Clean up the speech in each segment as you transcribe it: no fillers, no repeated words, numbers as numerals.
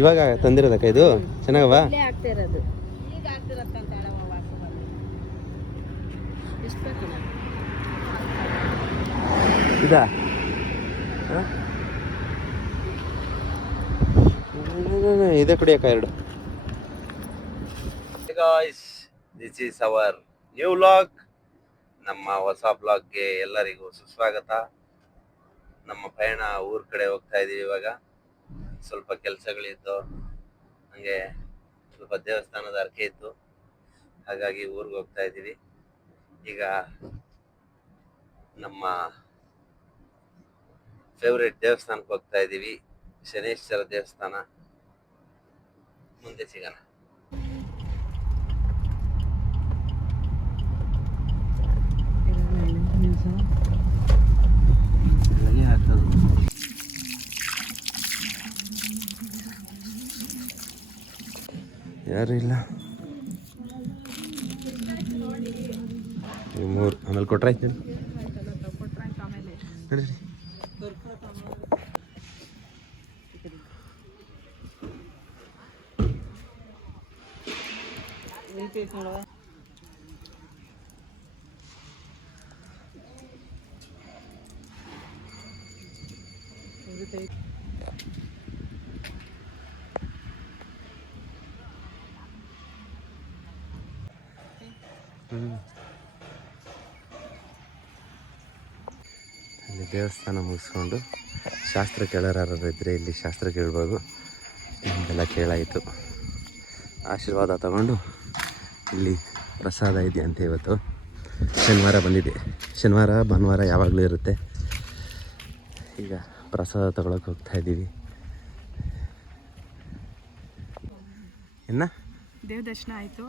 ಇವಾಗ ತಂದಿರೋದಕ್ಕ ಇದು ಚೆನ್ನಾಗವಾ? ಇದಾ ಇದೆ ಕುಡಿಯಕ್ಕ ಎರಡು. Guys, this is our new vlog. ನಮ್ಮ ಹೊಸ ಬ್ಲಾಗ್ಗೆ ಎಲ್ಲರಿಗೂ ಸುಸ್ವಾಗತ. ನಮ್ಮ ಪಯಣ ಊರ್ ಕಡೆ ಹೋಗ್ತಾ ಇದೀವಿ. ಇವಾಗ ಸ್ವಲ್ಪ ಕೆಲಸಗಳಿತ್ತು, ಹಂಗೆ ಸ್ವಲ್ಪ ದೇವಸ್ಥಾನದ ಅರ್ಕೆ ಇತ್ತು, ಹಾಗಾಗಿ ಊರಿಗೆ ಹೋಗ್ತಾ ಇದ್ದೀವಿ. ಈಗ ನಮ್ಮ ಫೇವ್ರೆಟ್ ದೇವಸ್ಥಾನಕ್ಕೆ ಹೋಗ್ತಾ ಇದ್ದೀವಿ, ಶನೇಶ್ವರ ದೇವಸ್ಥಾನ. ಮುಂದೆ ಸಿಗೋಣ. ಯಾರು ಇಲ್ಲ. ಮೂರು ಆಮೇಲೆ ಕೊಟ್ರಾಯ್ತು ನಡೀರಿ. ಇಲ್ಲಿ ದೇವಸ್ಥಾನ ಮುಗಿಸ್ಕೊಂಡು ಶಾಸ್ತ್ರ ಕೇಳೋರು ಇದ್ದರೆ ಇಲ್ಲಿ ಶಾಸ್ತ್ರ ಕೇಳ್ಬೋದು. ನಿಮಗೆಲ್ಲ ಕೇಳಾಯಿತು. ಆಶೀರ್ವಾದ ತಗೊಂಡು ಇಲ್ಲಿ ಪ್ರಸಾದ ಇದೆಯಂತೆ. ಇವತ್ತು ಶನಿವಾರ ಬಂದಿದೆ. ಶನಿವಾರ ಭಾನುವಾರ ಯಾವಾಗಲೂ ಇರುತ್ತೆ. ಈಗ ಪ್ರಸಾದ ತಗೊಳಕ್ಕೆ ಹೋಗ್ತಾ ಇದ್ದೀವಿ. ಇನ್ನು ದೇವ ದರ್ಶನ ಆಯಿತು.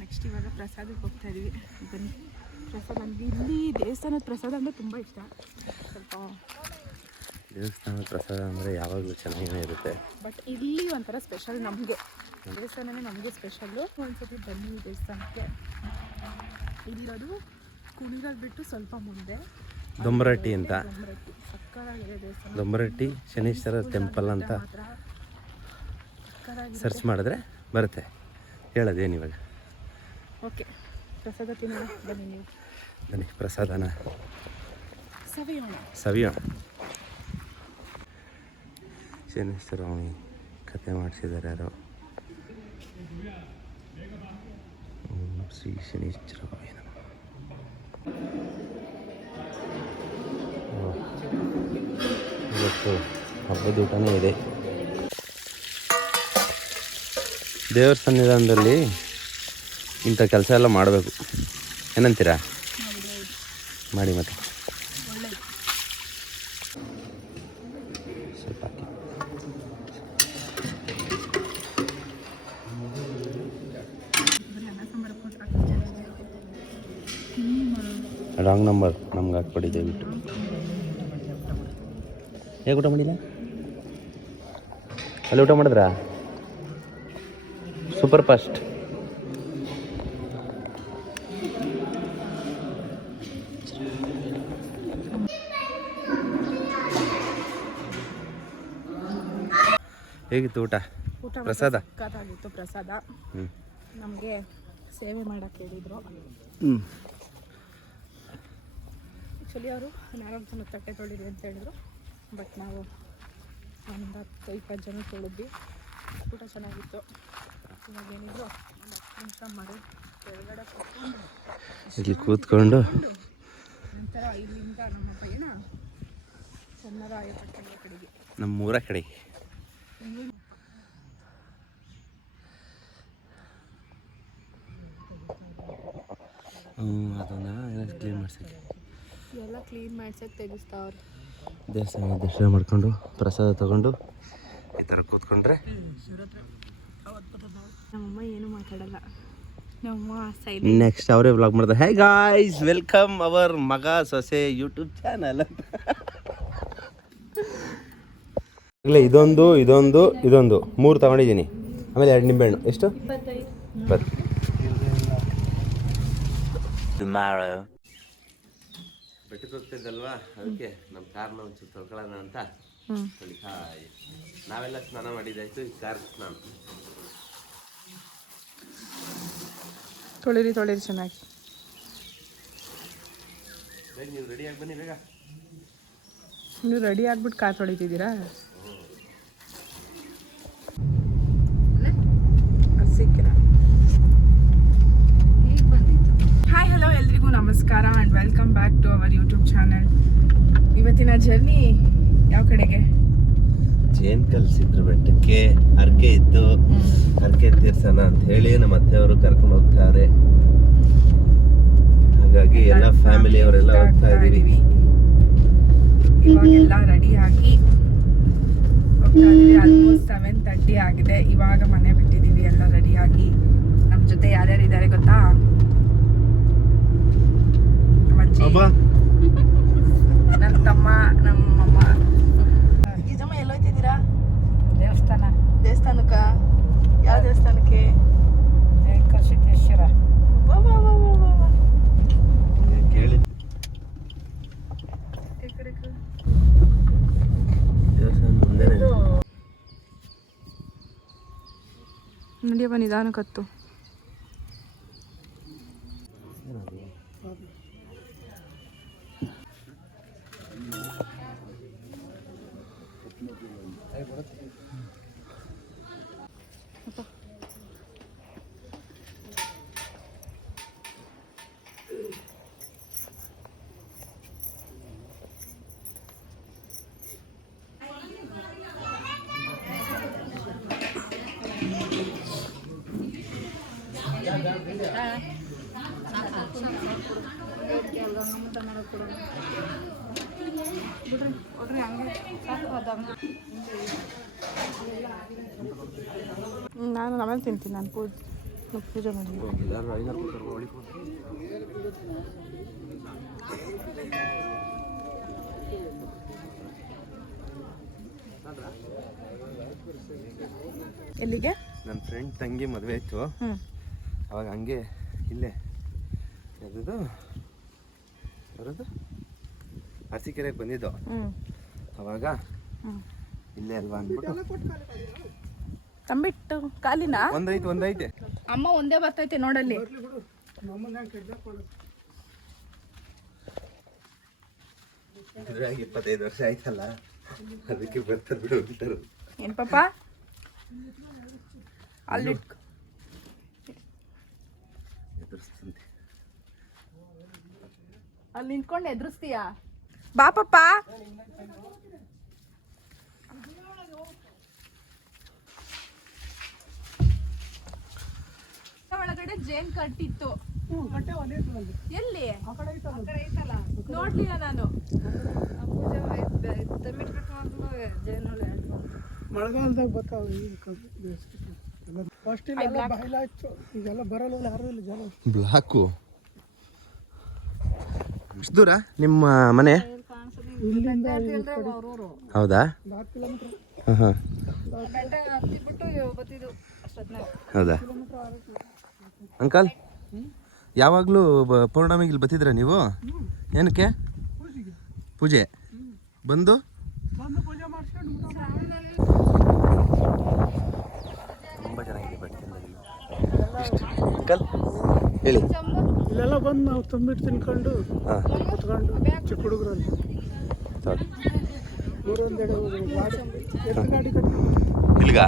ನೆಕ್ಸ್ಟ್ ಇವಾಗ ಪ್ರಸಾದಕ್ಕೆ ಹೋಗ್ತಾ ಇದ್ದೀವಿ. ಬನ್ನಿ. ಪ್ರಸಾದ ನನಗೆ ಇಲ್ಲಿ ದೇವಸ್ಥಾನದ ಪ್ರಸಾದ ಅಂದರೆ ತುಂಬ ಇಷ್ಟ. ಸ್ವಲ್ಪ ದೇವಸ್ಥಾನದ ಪ್ರಸಾದ ಅಂದರೆ ಯಾವಾಗಲೂ ಚೆನ್ನಾಗೇ ಇರುತ್ತೆ. ಬಟ್ ಇಲ್ಲಿ ಒಂಥರ ಸ್ಪೆಷಲ್ ನಮಗೆ. ದೇವಸ್ಥಾನನೇ ನಮಗೆ ಸ್ಪೆಷಲ್ಲು. ಒಂದ್ಸತಿ ಬನ್ನಿ ದೇವಸ್ಥಾನಕ್ಕೆ. ಇಲ್ಲದು ಕುಣಿಗಲ್ ಬಿಟ್ಟು ಸ್ವಲ್ಪ ಮುಂದೆ ದೊಂಬರಟ್ಟಿ ಅಂತ, ಸಕ್ಕತ್ತಾಗಿದೆ ದೇವಸ್ಥಾನ. ದೊಂಬರಟ್ಟಿ ಶನೀಶ್ವರ ಟೆಂಪಲ್ ಅಂತ ಸರ್ಚ್ ಮಾಡಿದ್ರೆ ಬರುತ್ತೆ. ಹೇಳೋದೇನು ಇವಾಗ? ಓಕೆ, ಪ್ರಸಾದ ತಿನ್ನೋಣ ಬನ್ನಿ. ನೀವು ಬನ್ನಿ ಪ್ರಸಾದನ ಸವಿಯೋಣ. ಶನೀಶ್ವರ ಕತೆ ಮಾಡಿಸಿದ್ದಾರೆ ಯಾರೋ. ಶ್ರೀ ಶನೀಶ್ವರ ಇವತ್ತು ಹಬ್ಬದ ಊಟನೇ ಇದೆ. ದೇವರ ಸನ್ನಿಧಾನದಲ್ಲಿ ಇಂಥ ಕೆಲಸ ಎಲ್ಲ ಮಾಡಬೇಕು. ಏನಂತೀರಾ? ಮಾಡಿ ಮತ್ತೆ ಸ್ವಲ್ಪ ರಾಂಗ್ ನಂಬರ್ ನಮ್ಗೆ ಹಾಕ್ಬಿಡಿ ದಯವಿಟ್ಟು. ಹೇಗೆ ಊಟ ಮಾಡಿಲ್ಲ? ಅಲ್ಲಿ ಊಟ ಮಾಡಿದ್ರಾ? Super fast. ಹೇಗಿತ್ತು ಊಟ? ಪ್ರಸಾದ ಸಕ್ಕತ್ತಾಗಿತ್ತು ಪ್ರಸಾದ. ನಮಗೆ ಸೇವೆ ಮಾಡೋಕ್ಕೆ ಹೇಳಿದರು. ಆ್ಯಕ್ಚುಲಿ ಅವರು 4 ಜನ ತಟ್ಟೆ ತೊಳಿರಿ ಅಂತ ಹೇಳಿದರು. ಬಟ್ ನಾವು ಒಂದು 10-20 ಜನ ತೊಳೆದ್ವಿ. ಊಟ ಚೆನ್ನಾಗಿತ್ತು. ಇವಾಗ ಏನಿದ್ರು 10 ನಿಮಿಷ ಮಾಡಿ ಕೆಳಗಡೆ ಇಲ್ಲಿ ಕೂತ್ಕೊಂಡು ನಂತರ ಇಲ್ಲಿಂದ ನಮ್ಮ ಪಯಣ ಚನ್ನರಾಯಪಟ್ಟಣ ಕಡೆಗೆ, ನಮ್ಮೂರ ಕಡೆಗೆ. ಅದನ್ನು ಕ್ಲೀನ್ ಮಾಡ್ಸಕ್ಕೆ ಎಲ್ಲ ಕ್ಲೀನ್ ಮಾಡ್ಸಕ್ಕೆ ತೆಗಿಸ್ತಾವ್ರೆ. ದೇವಸ್ಥಾನ ದರ್ಶನ ಮಾಡಿಕೊಂಡು ಪ್ರಸಾದ ತಗೊಂಡು ಈ ಥರ ಕೂತ್ಕೊಂಡ್ರೆ ನಮ್ಮಮ್ಮ ಏನು ಮಾತಾಡಲ್ಲ. ನಮ್ಮಮ್ಮ ನೆಕ್ಸ್ಟ್ ಅವರೇ ವ್ಲಾಗ್ ಮಾಡ್ತಾರೆ. ಹೇ ಗಾಯ್ಸ್, ವೆಲ್ಕಮ್ ಅವರ್ ಮಗ ಸೊಸೆ ಯೂಟ್ಯೂಬ್ ಚಾನಲ್ ಅಂತ. ಇಲ್ಲ, ಇದೊಂದು 3 ತಗೊಂಡಿದ್ದೀನಿ. ಆಮೇಲೆ 2 ನಿಂಬೆಹಣ್ಣು. ಎಷ್ಟು? 20. ಬೆಟ್ಟಕ್ಕೆ ಹೋಗ್ತಿದ್ದಲ್ವಾ, ಅದಕ್ಕೆ ನಮ್ಮ ಕಾರ್ನ ಒಂಚೂರು ತೊಳ್ಕೊಳ್ಳೋಣ ಅಂತ ಹ್ಞೂ ಹಾಯ್ ನಾವೆಲ್ಲ ಸ್ನಾನ ಮಾಡಿದ್ದಾಯ್ತು, ಈ ಕಾರ್ ಸ್ನಾನ. ತೊಳಿರಿ ಚೆನ್ನಾಗಿ. ಬೇಗ ನೀವು ರೆಡಿಯಾಗಿ ಬನ್ನಿ ಬೇಗ. ನೀವು ರೆಡಿ ಆಗ್ಬಿಟ್ಟು ಕಾರ್ ತೊಳಿತಿದ್ದೀರಾ? ಹಾಯ್ ಹಲೋ ಎಲ್ರಿಗೂ ನಮಸ್ಕಾರ and welcome back to our YouTube channel. ಇವತ್ತಿನ ಜರ್ನಿ ಯಾವ ಕಡೆಗೆ? ಜೇನ್ ಕಲ್ಸಿದ್ರ ಬೆಟ್ಟಕ್ಕೆ ಹರಕೆ ಇತ್ತು, ಹರಕೆ ತೀರ್ಸೋಣ ಅಂತ ಹೇಳಿ ನಮ್ಮ ಅತ್ತೆಯವರು ಕರ್ಕೊಂಡು ಹೋಗ್ತಾರೆ. ಹಾಗಾಗಿ ಎಲ್ಲ ಫ್ಯಾಮಿಲಿ ಅವರೆಲ್ಲ ಹೋಗ್ತಾ ಇದೀವಿ. ಇವಾಗೆಲ್ಲ ರೆಡಿ ಆಗಿ ಹೋಗ್ತಾ ಇದೀವಿ. ಆಲ್ಮೋಸ್ಟ್ 7:30 ಆಗಿದೆ. ಇವಾಗ ಮನೆ ಬಿಟ್ಟಿದ್ದೀವಿ ಎಲ್ಲ ರೆಡಿಯಾಗಿ. ನಮ್ಮ ಜೊತೆ ಯಾರ್ಯಾರು ಇದ್ದಾರೆ ಗೊತ್ತಾ? ನನ್ನ ತಮ್ಮ, ನಮ್ಮಮ್ಮ. ಈಜಮ್ಮ ಎಲ್ಲೋಯ್ತಿದ್ದೀರಾ? ದೇವಸ್ಥಾನಕ್ಕ. ಯಾವ ದೇವಸ್ಥಾನಕ್ಕೆ? ಸಿದ್ದೇಶ್ವರ. ಕೇಳಿ ನಡಿಯಪ್ಪ ನಿಧಾನಕ್ಕತ್ತು. ನಾನು ಆಮೇಲೆ ತಿಂತೀನಿ. ನಾನು ಪೂಜೆ ಮಾಡಿ. ಎಲ್ಲಿಗೆ? ನನ್ನ ಫ್ರೆಂಡ್ ತಂಗಿ ಮದುವೆ ಇತ್ತು, ಅವಾಗ ಹಂಗೆ ಇಲ್ಲೇ ಯಾವುದು ಬರೋದು ಅರಸೀಕೆರೆಗೆ ಬಂದಿದ್ದು. ಅವಾಗ ಇಲ್ಲೇ ಅಲ್ವಾ ಅಂದ್ಬಿಟ್ಟು ತಂಬಿಟ್ಟು ಕಾಲಿನ ಒಂದೈತೆ ಅಮ್ಮ ಒಂದೇ ಬರ್ತೈತೆ ನೋಡಲ್ಲಿ. ಇದ್ರಾಗ 25 ವರ್ಷ ಆಯ್ತಲ್ಲ, ಅದಕ್ಕೆ ಬರ್ತಾರೆ ಬಿಡು ಅಂತಾರೆ. ಏನ್ ಪಾಪ ಅಲ್ಲಿ ಅಲ್ಲಿ ನಿಂತ್ಕೊಂಡು ಎದುರಿಸ್ತೀಯಾ? ಬಾ ಪಾಪ. ಒಳಗಡೆ ಜೇನ್ ಕಟ್ಟಿತ್ತು. ಎಲ್ಲಿ ನೋಡ್ಲಿಲ್ಲ ನಾನು. ಮಳೆಗಾಲದಾಗ ಬರ್ತಾವ. ಈಗೆಲ್ಲ ಬರಲ್ಲ, ಯಾರು ಇಲ್ಲ ಜನ. ಬ್ಲಾಕು ಎಷ್ಟು ದೂರ ನಿಮ್ಮ ಮನೆ? ಇಲ್ಲಿಂದ ಹೌದಾ? 4 ಕಿಲೋಮೀಟರ್. ಹೌದಾ ಅಂಕಲ್? ಯಾವಾಗಲೂ ಪೌರ್ಣಮಿಗೆ ಇಲ್ಲಿ ಬತ್ತಿದ್ರ ನೀವು? ಏನಕ್ಕೆ? ಪೂಜೆ ಬಂದು ಪೂಜೆ ಮಾಡಿಸ್ಕೊಂಡು ತುಂಬ ಚೆನ್ನಾಗಿದೆ ಬಟ್ ಅಂಕಲ್ ಹೇಳಿ. ಇಲ್ಲೆಲ್ಲ ಬಂದು ನಾವು ತುಂಬಿಟ್ಟು ತಿನ್ಕೊಂಡು ಕುತ್ಕೊಂಡು ಚಿಕ್ಕ ಹುಡುಗರಲ್ಲಿ ಊರೊಂದೆಡೆ ಗಾಡಿ ಕಟ್ಟಿ ಇಲ್ಗ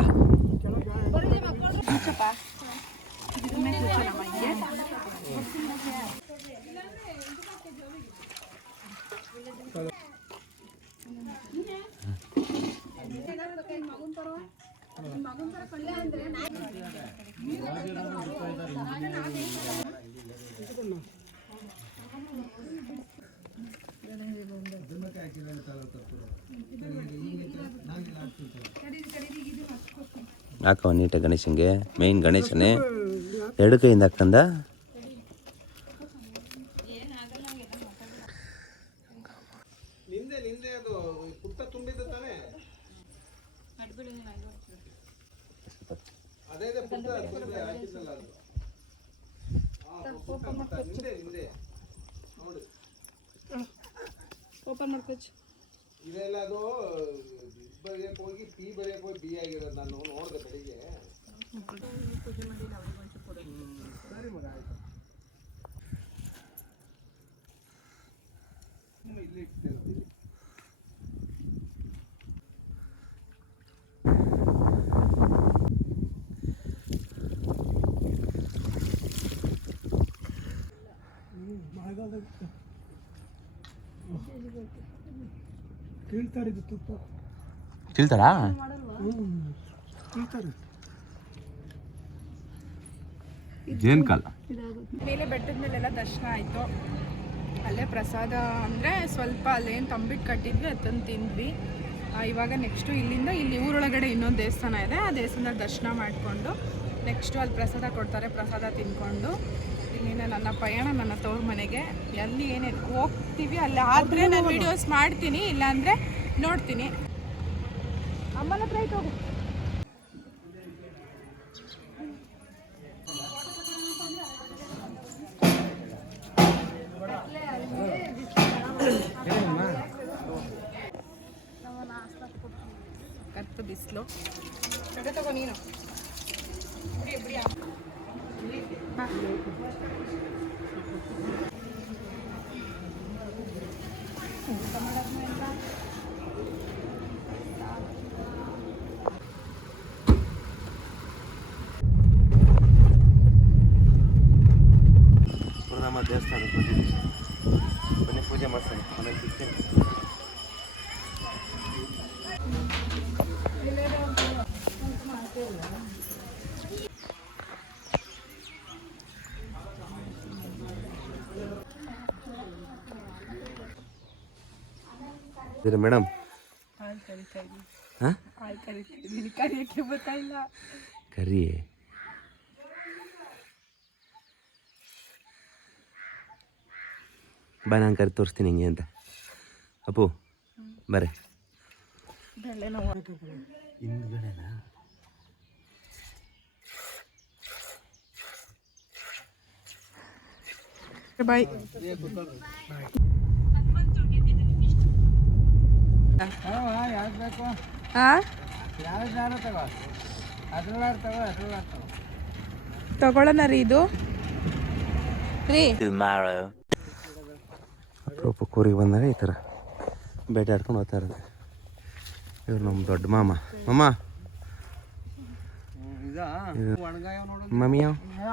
ಹಾಕವ ನೀಟ ಗಣೇಶನ್ಗೆ. ಮೇಯ್ನ್ ಗಣೇಶನೇ 2 ಕೈಯಿಂದ ಹಾಕಂದ. ಓಪನ್ ಮಾಡ್ಕೊಚ್ಚು. ಇದೆಲ್ಲ ಅದು ಪೂಜೆ ಮಾಡಿ ಅವ್ರಿಗೆ ಒಂಚೂರು ಕೊಡು. ಸರಿ ಮಗ ಆಯ್ತು ಇಲ್ಲಿ ಇಟ್ಟಿರ್ತೀನಿ. ಮಳೆಗಾಲದಾಗ ಕೀಳ್ತಾರೆ ಇದು ತುಪ್ಪ ತಿಳ್ತಾರಾ? ಕೀಳ್ತಾರೆ. ಜೇನು ಕಾಲ ಮೇಲೆ ಬೆಟ್ಟದ ಮೇಲೆಲ್ಲ ದರ್ಶನ ಆಯಿತು. ಅಲ್ಲೇ ಪ್ರಸಾದ ಅಂದರೆ ಸ್ವಲ್ಪ ಅಲ್ಲೇನು ತಂಬಿಟ್ಟು ಕಟ್ಟಿದ್ವಿ ಅದನ್ನು ತಿಂದ್ವಿ. ಇವಾಗ ನೆಕ್ಸ್ಟು ಇಲ್ಲಿಂದ ಇಲ್ಲಿ ಊರೊಳಗಡೆ ಇನ್ನೊಂದು ದೇವಸ್ಥಾನ ಇದೆ, ಆ ದೇವಸ್ಥಾನದ ದರ್ಶನ ಮಾಡಿಕೊಂಡು ನೆಕ್ಸ್ಟು ಅಲ್ಲಿ ಪ್ರಸಾದ ಕೊಡ್ತಾರೆ, ಪ್ರಸಾದ ತಿಂದ್ಕೊಂಡು ಇಲ್ಲಿಂದ ನನ್ನ ಪಯಣ ನನ್ನ ತವ್ರ ಮನೆಗೆ. ಎಲ್ಲಿ ಏನೇನು ಹೋಗ್ತೀವಿ ಅಲ್ಲಿ ಆದರೆ ನಾನು ವೀಡಿಯೋಸ್ ಮಾಡ್ತೀನಿ, ಇಲ್ಲಾಂದರೆ ನೋಡ್ತೀನಿ. ಅಮ್ಮನ ಹತ್ರ ಆಯ್ತು ಹೋಗು. ಕತ್ತು ಬಿಸಿಲು ತಗೋ ನೀನು ಬಿಡಿ ನಮ್ಮ ದೇವಸ್ಥಾನಕ್ಕೆ ಬಂದಿದ್ದೀವಿ. ಬನ್ನಿ ಪೂಜೆ ಮಾಡ್ತೀನಿ, ಮನೇಲಿ ಸಿಗ್ತೀನಿ. ಮೇಡಮ್ ಹಾಲು ಕರಿತಾ ಇದ್ದೀನಿ. ಹಾಂ ಹಾಲು ಕರಿತಾ ಇದ್ದೀನಿ, ಕರಿಯೋಕ್ಕೆ ಬರ್ತಾ ಇಲ್ಲ. ಕರಿ ಬಾ, ನಾನು ಕರಿ ತೋರಿಸ್ತೀನಿ ಹಿಂಗೆ ಅಂತ. ಅಪ್ಪು ಬರ್ರಿ. ಬೆಳೆ ನೋವು ಹಿಂದ್ಗಡೆನಾ? ಬಾಯ್. ಯಾವ್ದು ಬೇಕು ಹಾಂ ತಗೊಳ್ಳೋಣ ರೀ ಇದು ರೀ. ಅಪರೂಪಕ್ಕೆ ಊರಿಗೆ ಬಂದಾಗ ಈ ಥರ ಬೇಟೆ ಆಡ್ಕೊಂಡು ಹೋಗ್ತಾ ಇರೋದು. ಇವ್ರು ನಮ್ಮ ದೊಡ್ಡ ಮಾಮ. ಮಮ್ಮಿ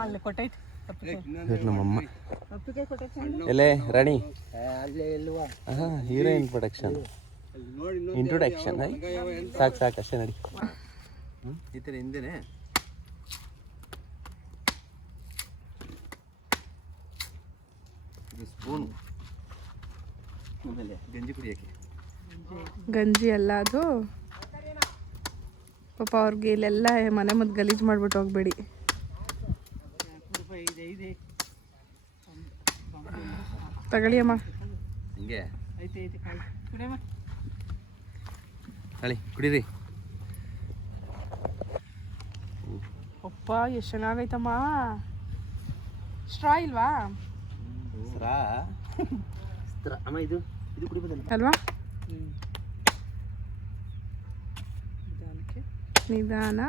ಅಲ್ಲಿ ಕೊಟ್ಟೈತಿ ಇವ್ರು ನಮ್ಮಮ್ಮ. ಎಲ್ಲೇ ರಾಣಿ? ಹೀರೋಯಿನ್ ಪ್ರೊಡಕ್ಷನ್ ಇಂಟ್ರೊಡಕ್ಷನ್ ಸಾಕು ಅಷ್ಟೇ ನಡಿ. ಈ ಥರ ಹಿಂದೆನೆ ಸ್ಪೂನು, ಆಮೇಲೆ ಗಂಜಿ ಕುಡಿಯೋಕ್ಕೆ. ಗಂಜಿ ಎಲ್ಲ ಅದು ಪಾಪ ಅವ್ರಿಗೆ ಇಲ್ಲೆಲ್ಲ ಮನೆ ಮದ್ದು ಗಲೀಜು ಮಾಡ್ಬಿಟ್ಟು ಹೋಗ್ಬೇಡಿ. ತಗೊಳ್ಳಿ ಅಮ್ಮ. ಹಿಂಗೆ ಹೇಳಿ ಕುಡೀರಿ. ಅಪ್ಪ ಎಷ್ಟು ಚೆನ್ನಾಗೈತಮ್ಮ. ಸ್ಟ್ರಾ ಇಲ್ವಾ ಅಮ್ಮ? ಇದು ಕುಡಿಬೋದಲ್ಲ ಅಲ್ವಾ? ನಿಧಾನ